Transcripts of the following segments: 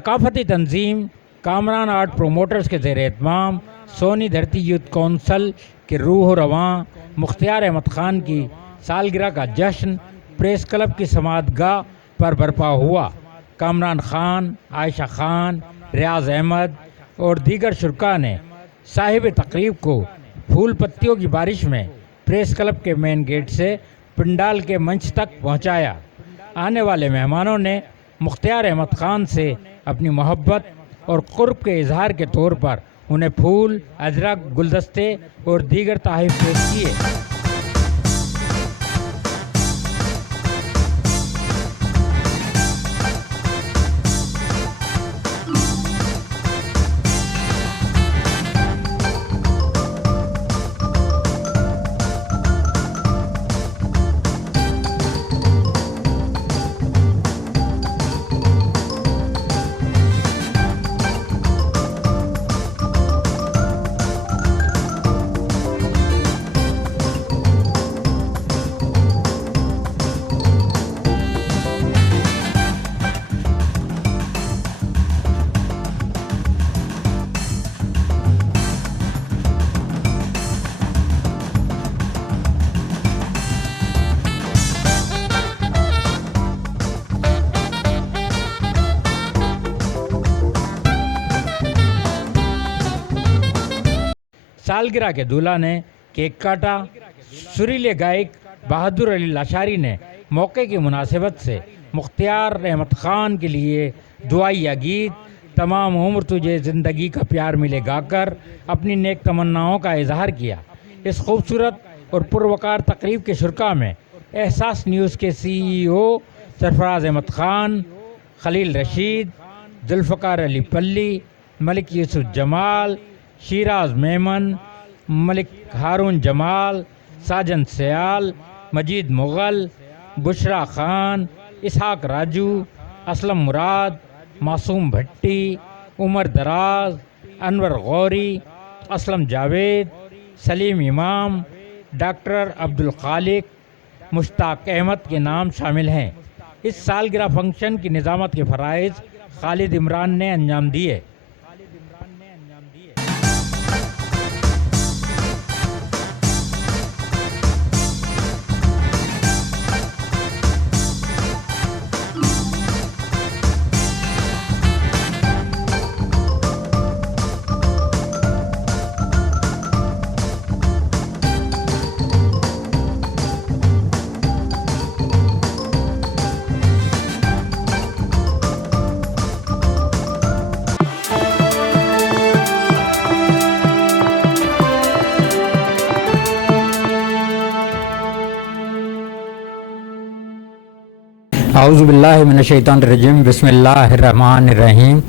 ثقافتی تنظیم Kamran art promoters کے زیر اہتمام سونی دھرتی یوتھ کونسل کے روح و رواں مختار احمد خان کی سالگرہ کا جشن پریس کلب کی سماعت گاہ پر برپا ہوا۔ کامران خان، عائشہ خان، ریاض احمد اور دیگر شرکاء نے صاحب تقریب کو پھول پتیوں کی بارش میں پریس کلب کے مین گیٹ سے پنڈال کے منچ تک پہنچایا۔ آنے والے مہمانوں نے مختار احمد خان سے اپنی محبت اور قرب کے اظہار کے طور پر انہیں پھول، ازرق، گلدستے اور دیگر تحائف پیش کیے۔ سالگرہ کے دولہا نے کیک کاٹا۔ سریلے گائک بہادر علی لاشاری نے موقع کی مناسبت سے مختار احمد خان کے لیے دعائیہ گیت تمام عمر تجھے زندگی کا پیار ملے گا کر اپنی نیک تمناؤں کا اظہار کیا۔ اس خوبصورت اور پروقار تقریب کے شرکاء میں احساس نیوز کے CEO سرفراز احمد خان، خلیل رشید، ذوالفقار علی پلی، ملک یوسف جمال، شیراز میمن، ملک ہارون جمال، ساجن سیال، مجید مغل، بشرا خان، اسحاق راجو، اسلم مراد، معصوم بھٹی، عمر دراز، انور غوری، اسلم جاوید، سلیم امام، ڈاکٹر عبدالخالق، مشتاق احمد کے نام شامل ہیں۔ اس سالگرہ فنکشن کی نظامت کے فرائض خالد عمران نے انجام دیے۔ اعوذ باللہ من الشیطان الرجیم، بسم اللہ الرحمن الرحیم۔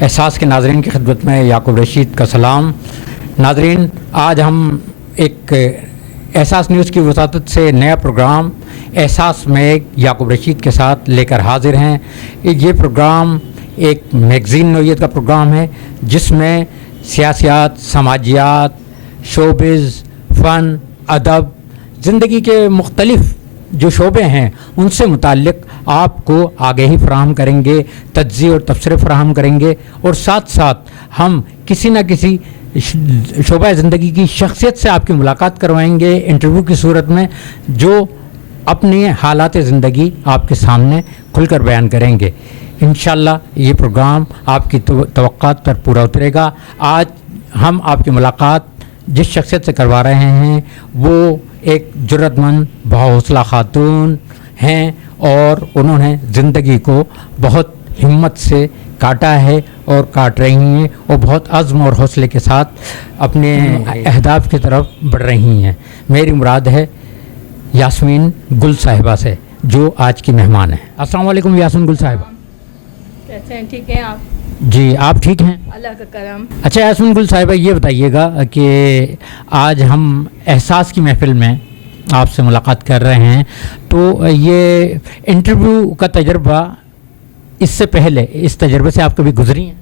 احساس کے ناظرین کی خدمت میں یعقوب رشید کا سلام۔ ناظرین، آج ہم ایک احساس نیوز کی وساطت سے نیا پروگرام احساس میں یعقوب رشید کے ساتھ لے کر حاضر ہیں۔ یہ پروگرام ایک میگزین نوعیت کا پروگرام ہے جس میں سیاسیات، سماجیات، شوبز، فن، ادب، زندگی کے مختلف جو شعبے ہیں ان سے متعلق آپ کو آگہی فراہم کریں گے، تجزیے اور تبصرے فراہم کریں گے، اور ساتھ ساتھ ہم کسی نہ کسی شعبہ زندگی کی شخصیت سے آپ کی ملاقات کروائیں گے انٹرویو کی صورت میں، جو اپنے حالات زندگی آپ کے سامنے کھل کر بیان کریں گے۔ انشاءاللہ یہ پروگرام آپ کی توقعات پر پورا اترے گا۔ آج ہم آپ کی ملاقات جس شخصیت سے کروا رہے ہیں وہ ایک جرأت مند بحوصلہ خاتون ہیں، اور انہوں نے زندگی کو بہت ہمت سے کاٹا ہے اور کاٹ رہی ہیں، اور بہت عزم اور حوصلے کے ساتھ اپنے اہداف کی طرف بڑھ رہی ہیں۔ میری مراد ہے یاسمین گل صاحبہ سے، جو آج کی مہمان ہیں۔ السلام علیکم یاسمین گل صاحبہ۔ کیسے ہیں؟ ٹھیک ہیں آپ؟ جی آپ ٹھیک ہیں؟ اللہ کا کرم۔ اچھا یاسمین گل صاحبہ، یہ بتائیے گا کہ آج ہم احساس کی محفل میں آپ سے ملاقات کر رہے ہیں، تو یہ انٹرویو کا تجربہ اس سے پہلے اس تجربے سے آپ کبھی گزری ہیں؟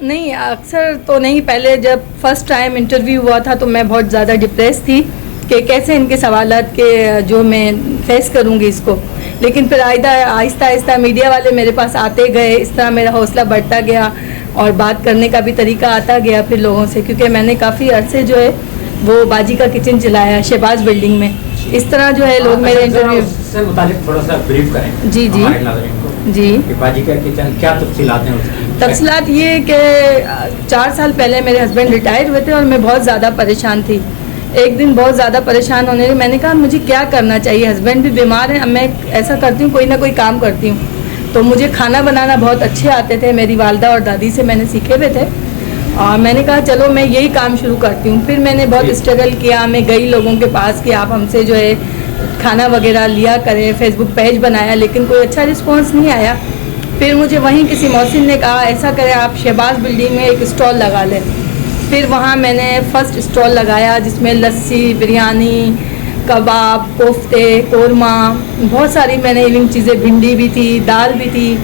نہیں، اکثر تو نہیں۔ پہلے جب فرسٹ ٹائم انٹرویو ہوا تھا تو میں بہت زیادہ ڈپریس تھی کہ کیسے ان کے سوالات کے جو میں فیس کروں گی اس کو، لیکن پھر آہستہ آہستہ میڈیا والے میرے پاس آتے گئے, اس طرح میرا حوصلہ بڑھتا گیا اور بات کرنے کا بھی طریقہ آتا گیا پھر لوگوں سے, کیونکہ میں نے کافی عرصے جو ہے وہ باجی کا کچن چلایا شہباز بلڈنگ میں. اس طرح جو ہے لوگ میرے انٹرویو سے متعلق تھوڑا سا بریف کریں. جی جی جی کہ باجی کا کچن کیا تفصیلات ہیں اس کی؟ تفصیلات یہ کہ 4 سال پہلے میرے ہسبینڈ ریٹائر ہوئے تھے اور میں بہت زیادہ پریشان تھی. ایک دن بہت زیادہ پریشان ہونے لگی, میں نے کہا مجھے کیا کرنا چاہیے, ہسبینڈ بھی بیمار ہیں, میں ایسا کرتی ہوں کوئی نہ کوئی کام کرتی ہوں. تو مجھے کھانا بنانا بہت اچھے آتے تھے, میری والدہ اور دادی سے میں نے سیکھے ہوئے تھے, اور میں نے کہا چلو میں یہی کام شروع کرتی ہوں. پھر میں نے بہت اسٹرگل کیا, میں گئی لوگوں کے پاس کہ آپ ہم سے جو ہے کھانا وغیرہ لیا کریں, فیس بک پیج بنایا, لیکن کوئی اچھا رسپانس نہیں آیا. پھر مجھے وہیں کسی محسن نے کہا ایسا کریں آپ شہباز بلڈنگ میں ایک اسٹال لگا لیں. پھر وہاں میں نے فرسٹ اسٹال لگایا جس میں لسی, بریانی, کباب, کوفتے, قورمہ, بہت ساری میں نے ایوننگ چیزیں, بھنڈی بھی تھی, دال بھی تھی,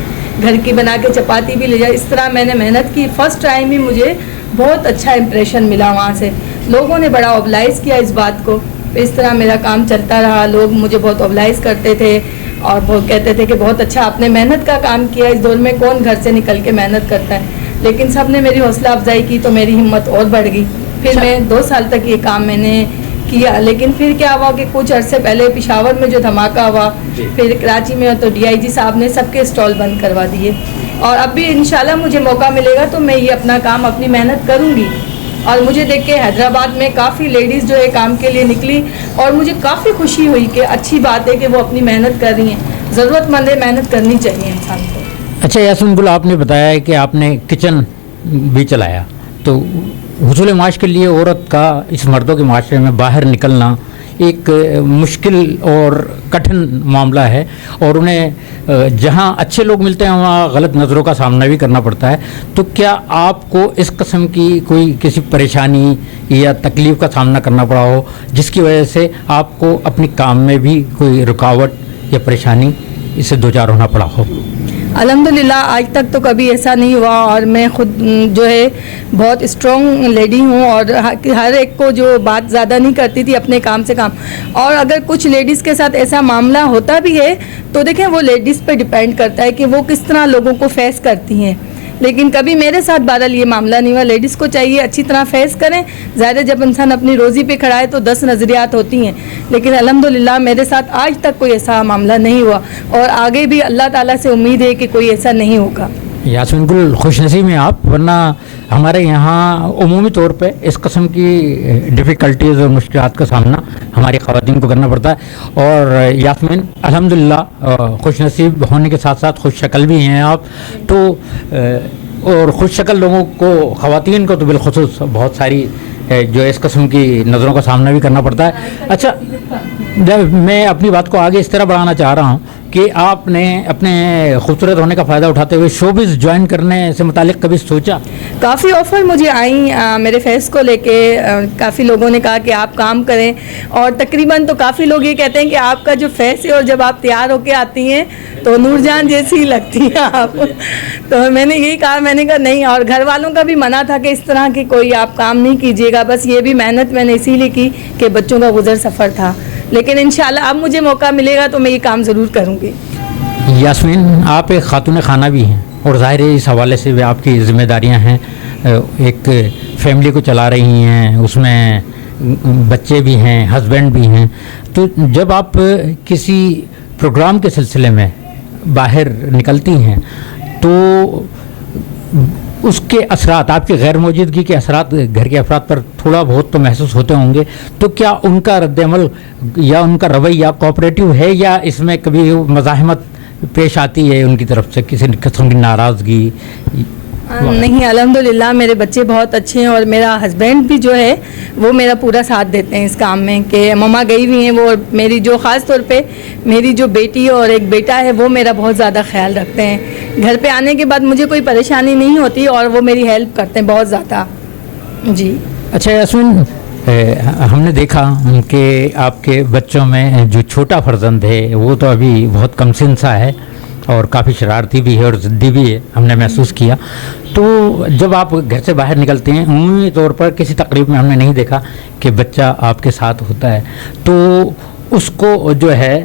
گھر کی بنا کے چپاتی بھی لے جا. اس طرح میں نے محنت کی. فرسٹ ٹائم ہی مجھے بہت اچھا امپریشن ملا وہاں سے, لوگوں نے بڑا اوبلائز کیا اس بات کو. اس طرح میرا کام چلتا رہا, لوگ مجھے بہت اوبلائز کرتے تھے اور بہت کہتے تھے کہ بہت اچھا آپ نے محنت کا کام کیا, اس دور میں کون گھر سے نکل کے محنت کرتا ہے. لیکن سب نے میری حوصلہ افزائی کی تو میری ہمت اور بڑھ گئی. پھر میں 2 سال تک یہ کام میں نے کیا. لیکن پھر کیا ہوا کہ کچھ عرصے پہلے پشاور میں جو دھماکہ ہوا, پھر کراچی میں تو DIG صاحب نے سب کے اسٹال بند کروا دیے. اور اب بھی انشاءاللہ مجھے موقع ملے گا تو میں یہ اپنا کام اپنی محنت کروں گی. اور مجھے دیکھ کے حیدرآباد میں کافی لیڈیز جو ہے کام کے لیے نکلی اور مجھے کافی خوشی ہوئی کہ اچھی بات ہے کہ وہ اپنی محنت کر رہی ہیں. ضرورت مند ہے, محنت کرنی چاہیے انسان کو. اچھا یاسمین گل, آپ نے بتایا ہے کہ آپ نے کچن بھی چلایا, تو حصول معاش کے لیے عورت کا اس مردوں کے معاشرے میں باہر نکلنا ایک مشکل اور کٹھن معاملہ ہے, اور انہیں جہاں اچھے لوگ ملتے ہیں وہاں غلط نظروں کا سامنا بھی کرنا پڑتا ہے. تو کیا آپ کو اس قسم کی کوئی کسی پریشانی یا تکلیف کا سامنا کرنا پڑا ہو جس کی وجہ سے آپ کو اپنے کام میں بھی کوئی رکاوٹ یا پریشانی اس سے دوچار ہونا پڑا ہو؟ الحمدللہ آج تک تو کبھی ایسا نہیں ہوا, اور میں خود جو ہے بہت اسٹرانگ لیڈی ہوں اور ہر ایک کو جو بات زیادہ نہیں کرتی تھی, اپنے کام سے کام. اور اگر کچھ لیڈیز کے ساتھ ایسا معاملہ ہوتا بھی ہے تو دیکھیں وہ لیڈیز پہ ڈیپینڈ کرتا ہے کہ وہ کس طرح لوگوں کو فیس کرتی ہیں. لیکن کبھی میرے ساتھ بہرحال یہ معاملہ نہیں ہوا. لیڈیز کو چاہیے اچھی طرح فیس کریں. ظاہر ہے جب انسان اپنی روزی پہ کھڑا ہے تو 10 نظریات ہوتی ہیں, لیکن الحمدللہ میرے ساتھ آج تک کوئی ایسا معاملہ نہیں ہوا, اور آگے بھی اللہ تعالیٰ سے امید ہے کہ کوئی ایسا نہیں ہوگا. یاسمین گل, خوش نصیب ہیں آپ, ورنہ ہمارے یہاں عمومی طور پہ اس قسم کی ڈیفیکلٹیز اور مشکلات کا سامنا ہماری خواتین کو کرنا پڑتا ہے. اور یاسمین الحمدللہ خوش نصیب ہونے کے ساتھ ساتھ خوش شکل بھی ہیں آپ. تو اور خوش شکل لوگوں کو, خواتین کو تو بالخصوص بہت ساری جو اس قسم کی نظروں کا سامنا بھی کرنا پڑتا ہے. اچھا, جب میں اپنی بات کو آگے اس طرح بڑھانا چاہ رہا ہوں کہ آپ نے اپنے خوبصورت ہونے کا فائدہ اٹھاتے ہوئے شوبز جوائن کرنے سے متعلق کبھی سوچا؟ کافی آفر مجھے آئیں میرے فیس کو لے کے. کافی لوگوں نے کہا کہ آپ کام کریں, اور تقریباً تو کافی لوگ یہ کہتے ہیں کہ آپ کا جو فیس ہے اور جب آپ تیار ہو کے آتی ہیں تو نور جان جیسی لگتی ہیں آپ. تو میں نے یہی کہا, میں نے کہا نہیں, اور گھر والوں کا بھی منع تھا کہ اس طرح کی کوئی آپ کام نہیں کیجیے گا. بس یہ بھی محنت میں نے اسی لیے کی کہ بچوں کا گزر سفر تھا, لیکن انشاءاللہ اب مجھے موقع ملے گا تو میں یہ کام ضرور کروں گی. یاسمین, آپ ایک خاتون خانہ بھی ہیں, اور ظاہر ہے اس حوالے سے بھی آپ کی ذمہ داریاں ہیں. ایک فیملی کو چلا رہی ہیں, اس میں بچے بھی ہیں, ہسبینڈ بھی ہیں. تو جب آپ کسی پروگرام کے سلسلے میں باہر نکلتی ہیں تو اس کے اثرات, آپ کی غیر موجودگی کے اثرات گھر کے افراد پر تھوڑا بہت تو محسوس ہوتے ہوں گے. تو کیا ان کا رد عمل یا ان کا رویہ کوآپریٹیو ہے, یا اس میں کبھی مزاحمت پیش آتی ہے ان کی طرف سے, کسی قسم کی ناراضگی؟ نہیں, الحمدللہ میرے بچے بہت اچھے ہیں, اور میرا ہسبینڈ بھی جو ہے وہ میرا پورا ساتھ دیتے ہیں اس کام میں. کہ مما گئی ہوئی ہیں وہ, میری جو خاص طور پہ میری جو بیٹی اور ایک بیٹا ہے وہ میرا بہت زیادہ خیال رکھتے ہیں. گھر پہ آنے کے بعد مجھے کوئی پریشانی نہیں ہوتی, اور وہ میری ہیلپ کرتے ہیں بہت زیادہ. جی. اچھا یاسمین, ہم نے دیکھا کہ آپ کے بچوں میں جو چھوٹا فرزند ہے وہ تو ابھی بہت کم سن سا ہے, اور کافی شرارتی بھی ہے اور ضدی بھی ہے, ہم نے محسوس کیا. تو جب آپ گھر سے باہر نکلتے ہیں, عمومی طور پر کسی تقریب میں ہم نے نہیں دیکھا کہ بچہ آپ کے ساتھ ہوتا ہے, تو اس کو جو ہے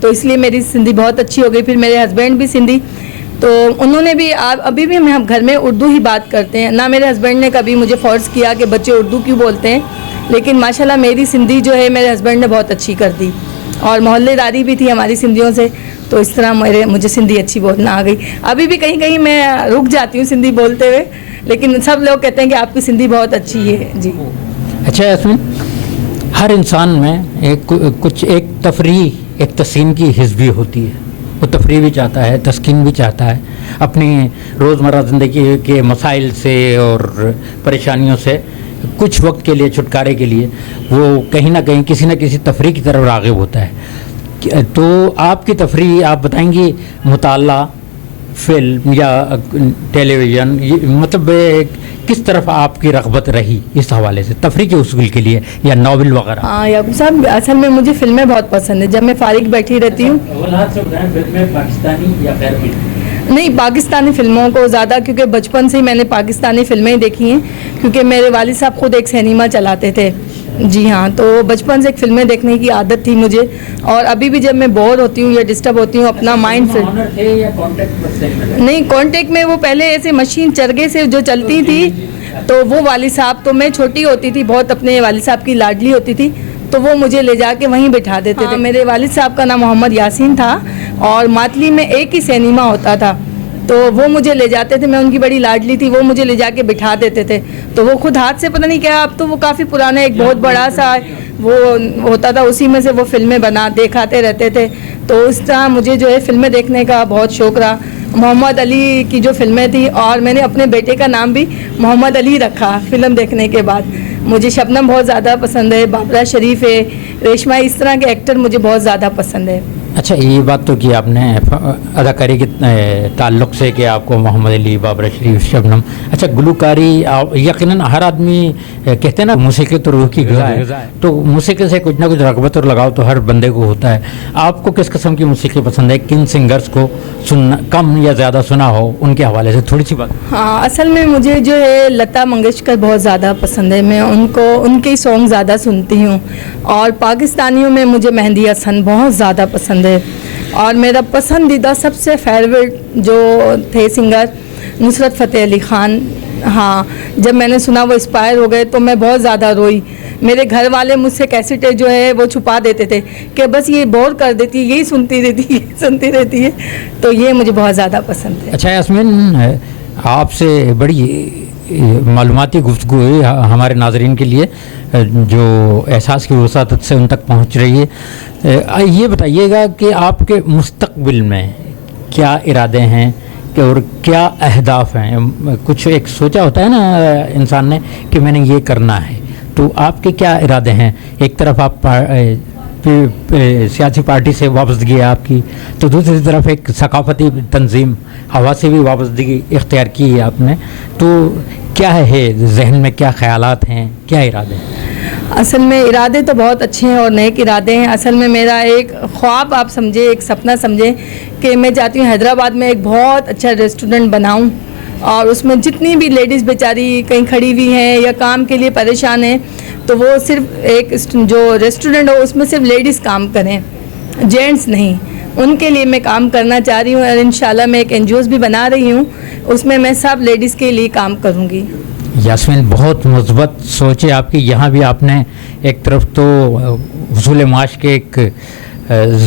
تو اس لیے میری سندھی بہت اچھی ہو گئی. پھر میرے ہسبینڈ بھی سندھی, تو انہوں نے بھی ابھی بھی ہم گھر میں اردو ہی بات کرتے ہیں. نہ میرے ہسبینڈ نے کبھی مجھے فورس کیا کہ بچے اردو کیوں بولتے ہیں, لیکن ماشاءاللہ میری سندھی جو ہے میرے ہسبینڈ نے بہت اچھی کر دی, اور محلے داری بھی تھی ہماری سندھیوں سے, تو اس طرح مجھے سندھی اچھی بولنا آ گئی. ابھی بھی کہیں کہیں میں رک جاتی ہوں سندھی بولتے ہوئے, لیکن سب لوگ کہتے ہیں کہ آپ کی سندھی بہت اچھی ہے. جی اچھا یاسمین, ہر انسان میں ایک تفریح, ایک تسکین کی حس بھی ہوتی ہے. وہ تفریح بھی چاہتا ہے, تسکین بھی چاہتا ہے, اپنی روزمرہ زندگی کے مسائل سے اور پریشانیوں سے کچھ وقت کے لیے, چھٹکارے کے لیے وہ کہیں نہ کہیں کسی نہ کسی تفریح کی طرف راغب ہوتا ہے. تو آپ کی تفریح آپ بتائیں گی, مطالعہ, فلم یا ٹیلی ویژن, مطلب کس طرف آپ کی رغبت رہی اس حوالے سے تفریح کے اصول کے لیے, یا ناول وغیرہ؟ ہاں یعقوب صاحب, اصل میں مجھے فلمیں بہت پسند ہیں. جب میں فارغ بیٹھی رہتی ہوں, پاکستانی یا غیر نہیں پاکستانی فلموں کو زیادہ, کیونکہ بچپن سے ہی میں نے پاکستانی فلمیں دیکھی ہیں, کیونکہ میرے والد صاحب خود ایک سینما چلاتے تھے. جی ہاں, تو بچپن سے ایک فلمیں دیکھنے کی عادت تھی مجھے, اور ابھی بھی جب میں بور ہوتی ہوں یا ڈسٹرب ہوتی ہوں اپنا مائنڈ نہیں, کانٹیکٹ میں وہ پہلے ایسے مشین چرگے سے جو چلتی تھی, تو وہ والد صاحب, تو میں چھوٹی ہوتی تھی بہت, اپنے والد صاحب کی لاڈلی ہوتی تھی, تو وہ مجھے لے جا کے وہیں بٹھا دیتے تھے. میرے والد صاحب کا نام محمد یاسین تھا, اور ماتلی میں ایک ہی سینما ہوتا تھا, تو وہ مجھے لے جاتے تھے, میں ان کی بڑی لاڈلی تھی, وہ مجھے لے جا کے بٹھا دیتے تھے. تو وہ خود ہاتھ سے پتہ نہیں کیا, اب تو وہ کافی پرانا ایک بہت بڑا سا وہ ہوتا تھا, اسی میں سے وہ فلمیں دکھاتے رہتے تھے. تو اس طرح مجھے جو ہے فلمیں دیکھنے کا بہت شوق رہا. محمد علی کی جو فلمیں تھیں, اور میں نے اپنے بیٹے کا نام بھی محمد علی رکھا فلم دیکھنے کے بعد. مجھے شبنم بہت زیادہ پسند ہے, بابرا شریف ہے, ریشما, اس طرح کے ایکٹر مجھے بہت زیادہ پسند ہے. اچھا, یہ بات تو کی آپ نے اداکاری کے تعلق سے کہ آپ کو محمد علی, بابرا شریف, شبنم. اچھا, گلوکاری یقیناً ہر آدمی کہتے ہیں نا موسیقی تو روح کی غذا ہے, تو موسیقی سے کچھ نہ کچھ رغبت اور لگاؤ تو ہر بندے کو ہوتا ہے. آپ کو کس قسم کی موسیقی پسند ہے؟ کن سنگرز کو سننا, کم یا زیادہ سنا ہو, ان کے حوالے سے تھوڑی سی بات. ہاں, اصل میں مجھے جو ہے لتا منگیشکر بہت زیادہ پسند ہے, میں ان کے سانگ زیادہ سنتی ہوں. اور پاکستانیوں میں مجھے مہندی حسن بہت زیادہ پسند ہے, اور میرا پسندیدہ سب سے فیوریٹ جو تھے سنگر نصرت فتح علی خان. ہاں, جب میں نے سنا وہ ایکسپائر ہو گئے تو میں بہت زیادہ روئی. میرے گھر والے مجھ سے کیسٹیں جو ہے وہ چھپا دیتے تھے کہ بس یہ بور کر دیتی ہے, یہی سنتی رہتی ہے, تو یہ مجھے بہت زیادہ پسند ہے. اچھا یاسمین, آپ سے بڑی معلوماتی گفتگو ہوئی ہمارے ناظرین کے لیے, جو احساس کی وسعت سے ان تک پہنچ رہی ہے. یہ بتائیے گا کہ آپ کے مستقبل میں کیا ارادے ہیں اور کیا اہداف ہیں؟ کچھ ایک سوچا ہوتا ہے نا انسان نے کہ میں نے یہ کرنا ہے, تو آپ کے کیا ارادے ہیں؟ ایک طرف آپ سیاسی پارٹی سے وابستگی ہے آپ کی, تو دوسری طرف ایک ثقافتی تنظیم ہوا سے بھی وابستگی اختیار کی ہے آپ نے, تو کیا ہے ذہن میں, کیا خیالات ہیں, کیا ارادے ہیں؟ اصل میں ارادے تو بہت اچھے ہیں اور نیک ارادے ہیں. اصل میں میرا ایک خواب آپ سمجھے, ایک سپنا سمجھے کہ میں چاہتی ہوں حیدرآباد میں ایک بہت اچھا ریسٹورنٹ بناؤں, اور اس میں جتنی بھی لیڈیز بیچاری کہیں کھڑی ہوئی ہیں یا کام کے لیے پریشان ہیں, تو وہ صرف ایک جو ریسٹورنٹ ہو اس میں صرف لیڈیز کام کریں, جینٹس نہیں. ان کے لیے میں کام کرنا چاہ رہی ہوں, اور انشاءاللہ میں ایک NGOs بھی بنا رہی ہوں, اس میں سب لیڈیز کے لیے کام کروں گی. یاسمین, بہت مثبت سوچ ہے آپ کی. یہاں بھی آپ نے ایک طرف تو حصول معاش کے ایک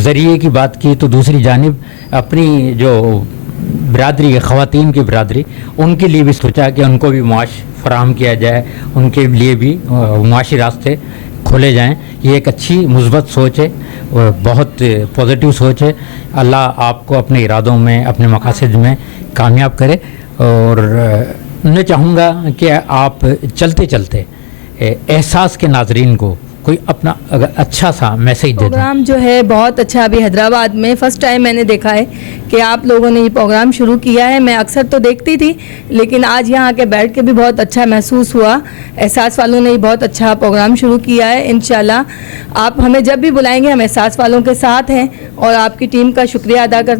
ذریعے کی بات کی, تو دوسری جانب اپنی جو برادری ہے, خواتین کی برادری, ان کے لیے بھی سوچا کہ ان کو بھی معاش فراہم کیا جائے, ان کے لیے بھی معاشی راستے کھولے جائیں. یہ ایک اچھی مثبت سوچ ہے, بہت پازیٹیو سوچ ہے. اللہ آپ کو اپنے ارادوں میں, اپنے مقاصد میں کامیاب کرے. اور میں چاہوں گا کہ آپ چلتے چلتے احساس کے ناظرین کو کوئی اپنا اچھا سا میسیج دے دیں. پروگرام جو ہے بہت اچھا, ابھی حیدرآباد میں فرسٹ ٹائم میں نے دیکھا ہے کہ آپ لوگوں نے یہ پروگرام شروع کیا ہے. میں اکثر تو دیکھتی تھی, لیکن آج یہاں کے بیٹھ کے بھی بہت اچھا محسوس ہوا. احساس والوں نے یہ بہت اچھا پروگرام شروع کیا ہے. انشاءاللہ آپ ہمیں جب بھی بلائیں گے ہم احساس والوں کے ساتھ ہیں, اور آپ کی ٹیم کا شکریہ ادا کر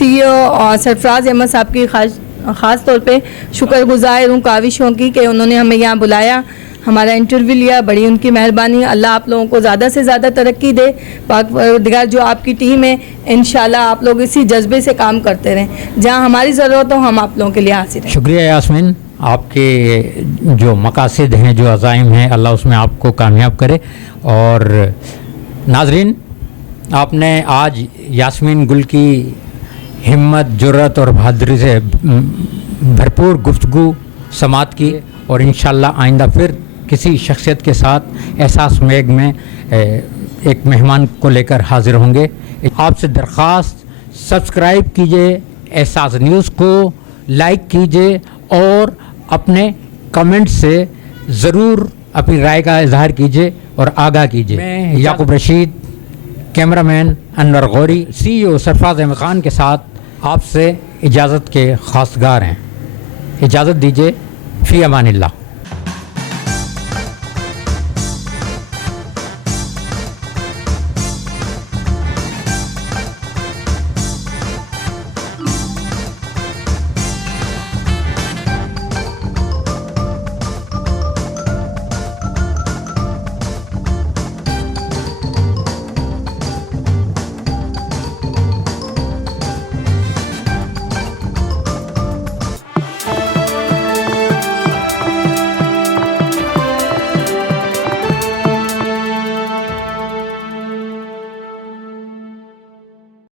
CEO اور سرفراز احمد صاحب کی خاص طور پہ شکر گزار ہوں کاوشوں کی کہ انہوں نے ہمیں یہاں بلایا, ہمارا انٹرویو لیا. بڑی ان کی مہربانی. اللہ آپ لوگوں کو زیادہ سے زیادہ ترقی دے. پاک پروردگار جو آپ کی ٹیم ہے انشاءاللہ آپ لوگ اسی جذبے سے کام کرتے رہیں. جہاں ہماری ضرورت ہو ہم آپ لوگوں کے لیے حاضر ہیں. شکریہ یاسمین. آپ کے جو مقاصد ہیں جو عزائم ہیں اللہ اس میں آپ کو کامیاب کرے. اور ناظرین آپ نے آج یاسمین گل کی ہمت جرأت اور بہادری سے بھرپور گفتگو سماعت کی اور انشاءاللہ آئندہ پھر کسی شخصیت کے ساتھ احساس میگ میں ایک مہمان کو لے کر حاضر ہوں گے. آپ سے درخواست سبسکرائب کیجئے احساس نیوز کو, لائک کیجئے اور اپنے کمنٹ سے ضرور اپنی رائے کا اظہار کیجئے اور آگاہ کیجئے. میں یعقوب رشید, کیمرہ مین انور غوری, CEO سرفراز احمد خان کے ساتھ آپ سے اجازت کے خواستگار ہیں. اجازت دیجئے. فی امان اللہ.